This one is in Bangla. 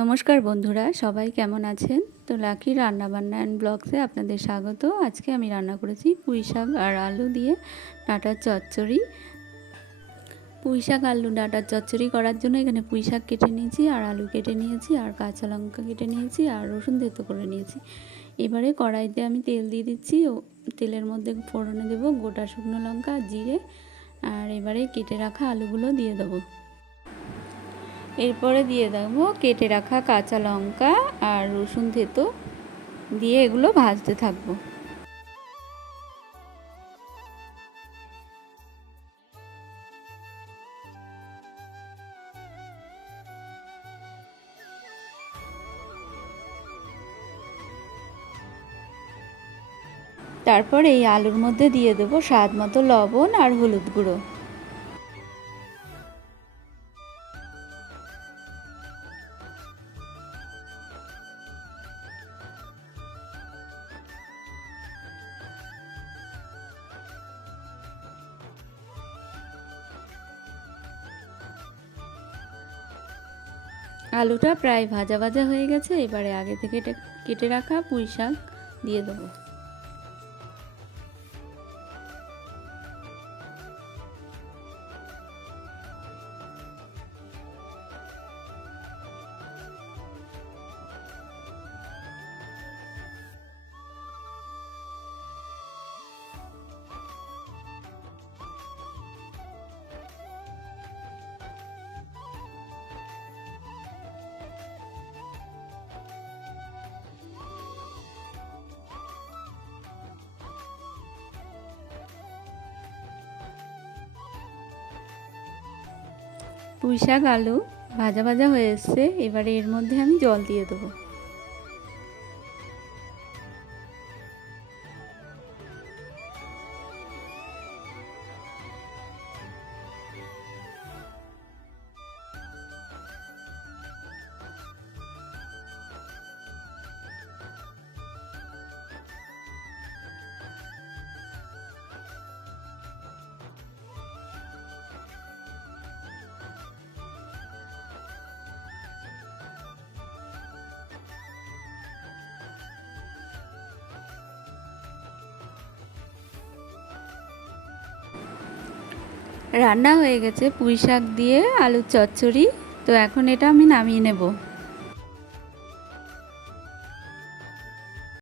নমস্কার বন্ধুরা, সবাই কেমন আছেন? তো লাকি রান্নাবান্না অ্যান্ড ব্লগসে আপনাদের স্বাগত। আজকে আমি রান্না করেছি পুঁই শাক আর আলু দিয়ে ডাঁটার চচ্চড়ি। পুঁই শাক, আলু, ডাঁটার চচ্চড়ি করার জন্য এখানে পুঁই শাক কেটে নিয়েছি আর আলু কেটে নিয়েছি আর কাঁচা লঙ্কা কেটে নিয়েছি আর রসুন তেতো করে নিয়েছি। এবারে কড়াইতে আমি তেল দিয়ে দিচ্ছি। ও, তেলের মধ্যে ফোড়নে দেবো গোটা শুকনো লঙ্কা, জিরে আর এবারে কেটে রাখা আলুগুলো দিয়ে দেবো। এরপরে দিয়ে দেবো কেটে রাখা কাঁচা লঙ্কা আর রসুন থেতো দিয়ে এগুলো ভাজতে থাকব। তারপর এই আলুর মধ্যে দিয়ে দেবো স্বাদ মতো লবণ আর হলুদ গুঁড়ো। আলুটা প্রায় ভাজা ভাজা হয়ে গেছে, এবারে আগে থেকে কেটে রাখা পুঁই শাক দিয়ে দেবো। পুঁই শাক আলু ভাজা ভাজা হয়ে এসছে। এবারে এর মধ্যে আমি জল দিয়ে দেবো। রান্না হয়ে গেছে পুঁই শাক দিয়ে আলুর চচ্চড়ি। তো এখন এটা আমি নামিয়ে নেব।